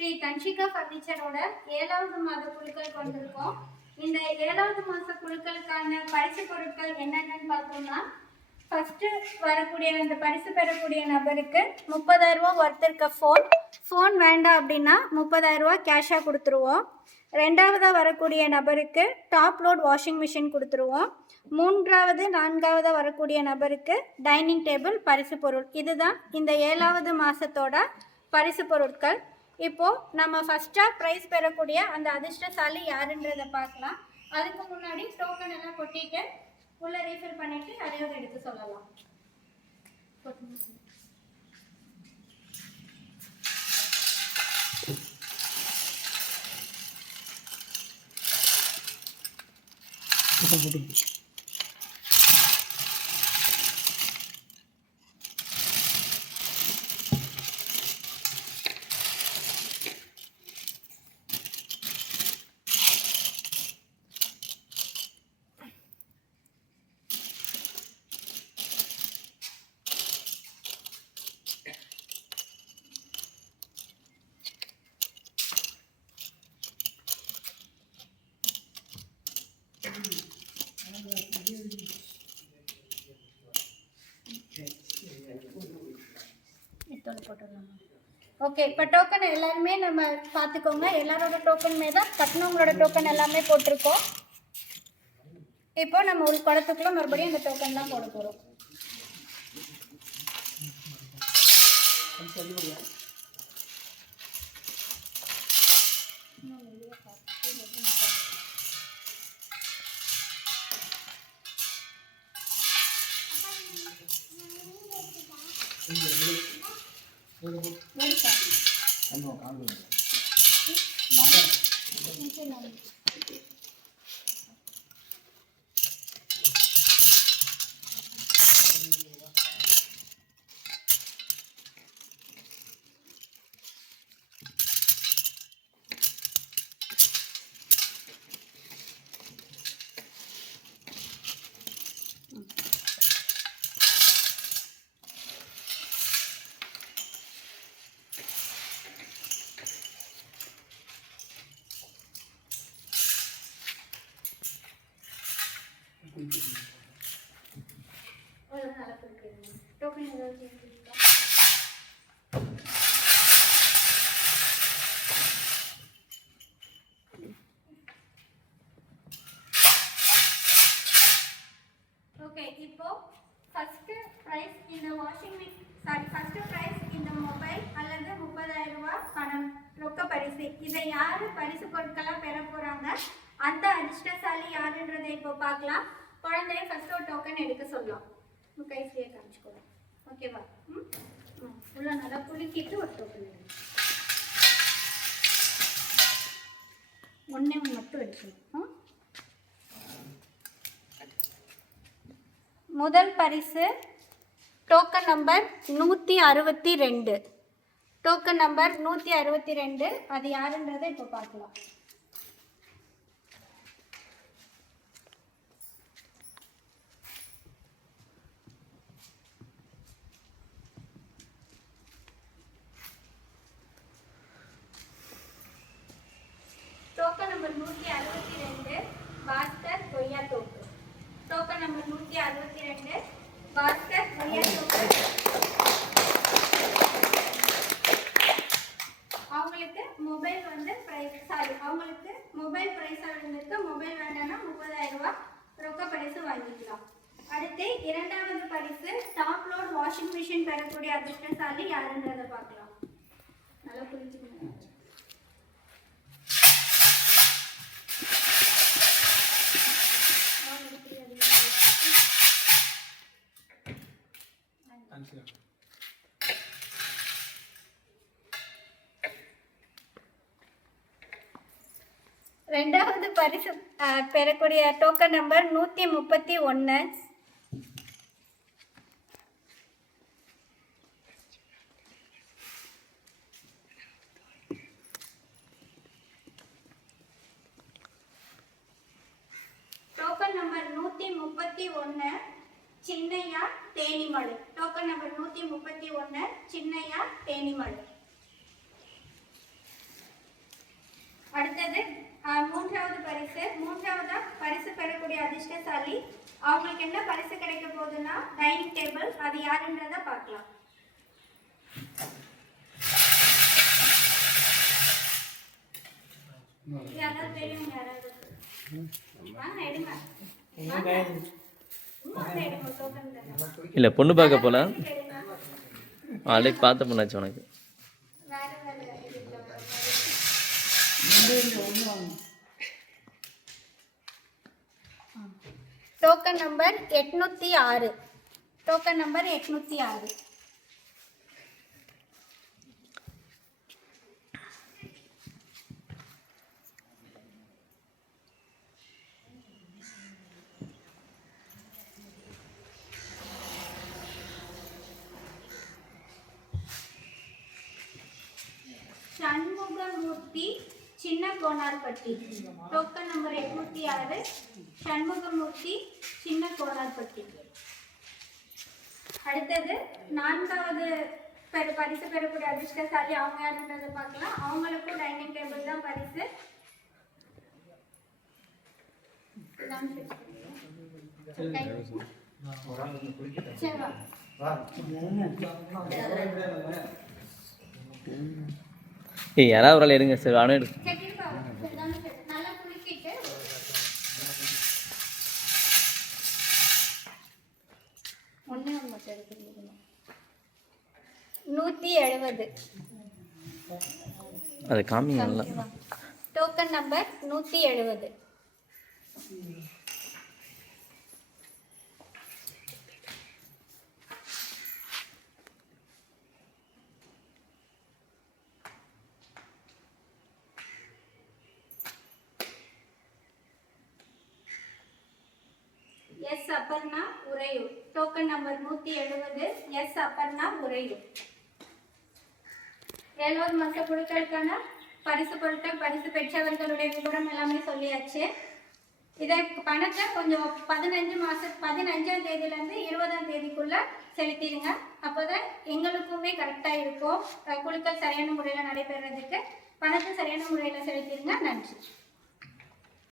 ஸ்ரீ தன்ஷிகா ஃபர்னிச்சரோட 7வது மாத குழுக்கள் வந்திருக்கோம். இந்த 7வது மாத குழுக்களுக்கான பரிசு பொருட்கள் என்னென்னு பார்த்தோம்னா, ஃபர்ஸ்ட் வரக்கூடிய அந்த பரிசு பெறக்கூடிய நபருக்கு 30,000 ரூபா ஒர்த் இருக்க ஃபோன் வேண்டாம் அப்படின்னா 30,000 ரூபா கேஷாக கொடுத்துருவோம். ரெண்டாவதாக வரக்கூடிய நபருக்கு டாப் லோட் வாஷிங் மிஷின் கொடுத்துருவோம். மூன்றாவது நான்காவதாக வரக்கூடிய நபருக்கு டைனிங் டேபிள் பரிசு பொருள். இதுதான் இந்த 7வது மாதத்தோட பரிசு பொருட்கள். இப்போது நம்ம ஃபஸ்ட்டாக ப்ரைஸ் பெறக்கூடிய அந்த அதிர்ஷ்டசாலி யாருன்றதை பார்க்கலாம். அதுக்கு முன்னாடி டோக்கன் எல்லாம் கொட்டிட்டு உள்ளே ரீஃபில் பண்ணிவிட்டு அதையோடு எடுத்து சொல்லலாம். ஓகே, இப்போ டோக்கன் எல்லாருமே நம்ம பார்த்துக்கோங்க. எல்லாரோட டோக்கனுமே தான் கட்டணவங்களோட டோக்கன் எல்லாமே போட்டிருக்கோம். இப்போ நம்ம ஒரு குடத்துக்குள்ள மறுபடியும் அந்த டோக்கன் தான் போட போகிறோம். ஓகே, இப்போ ஃபர்ஸ்ட் பிரைஸ் இந்த வாஷிங் மிஷின், ஃபர்ஸ்ட் பிரைஸ் இந்த மொபைல் அல்லது 30,000 ரூபாய் பணம் ரொக்க பரிசு. இதை யாரு பரிசு பொருட்களா பெற போறாங்க, அந்த அதிர்ஷ்டசாலி யாருன்றதை இப்போ பார்க்கலாம். குழந்தைய ஃபர்ஸ்ட் ஒரு டோக்கன் எடுக்க சொல்லலாம். கை ஃப்ரீயா காமிச்சுக்கோங்க. ஓகேவா? உள்ள நல்லா குலுக்கிட்டு ஒரு டோக்கன் எடுங்க. ஒண்ணே மட்டும் எடுக்கணும். முதல் பரிசு டோக்கன் நம்பர் 162. Token number 162. அது யாருன்றதை இப்போ பார்க்கலாம். டோக்கன் நம்பர் 162 பாஸ்கர் கொய்யா தோப்பு. டோக்கன் நம்பர் 162 பாஸ்கர் கொய்யா தோப்பு. அவங்களுக்கு மொபைல் வந்து அவங்களுக்கு மொபைல் பிரைஸாக இருந்திருக்கு. மொபைல் வேண்டாம்னா 30,000 ரூபாய் ரொக்க பரிசு வாங்கிக்கலாம். அடுத்து இரண்டாவது பரிசு டாப் லோட் வாஷிங் மிஷின் பெறக்கூடிய அதிர்ஷ்டசாலி யாருன்றதை பார்க்கலாம். நல்லா புரிஞ்சுக்கணும். ரெண்டாவது பரிசு பெறக்கூடிய token number 131. Token number 131 Chinnaiya Thenimalai. Token number 131 Chinnaiya Thenimalai. படி அவங்களுக்கு என்ன பரிசு கிடைக்க போகுதுன்னா டைனிங் டேபிள். அது யாருன்றத பார்க்கலாம். யாராவது தெரியும்? யாராவது எடுங்க. இல்லை பொண்ணு பார்க்க போல ஆல்ரெடி பார்த்த பொண்ணாச்சு உனக்கு. Token number 806. Token number 806. Shanmugamoorthy, சின்ன கோனார்பட்டி. Token number 806. சண்முகமூர்த்தி, சின்ன கோனார்பட்டி. அடுத்தது 4வது பரிசு பெறக்கூடிய அதிர்ஷ்டசாலி அவங்க யாருன்றதை பார்க்கலாம். அவங்களுக்கும் டைனிங் டேபிள் தான் பரிசு. யாராவது ஒரு ஆள் எடுங்க சார். அவனே எடு. நல்லா குளிக்கிட்டு 170. அது காமிங்க நல்லா. Token number 170. S Aparna, Uraiyur. Token number 170. S Aparna, Uraiyur. 7வது மாச குழுக்களுக்கான பரிசு பொருட்கள், பரிசு பெற்றவர்களுடைய விவரம் எல்லாமே சொல்லியாச்சு. இதை பணத்தை கொஞ்சம் 15ஆம் தேதியிலேருந்து 20ஆம் தேதிக்குள்ள செலுத்திடுங்க. அப்போதான் எங்களுக்குமே கரெக்டாக இருக்கும். குழுக்கள் சரியான முறையில் நடைபெறதுக்கு பணத்தை சரியான முறையில் செலுத்திடுங்க. நன்றி.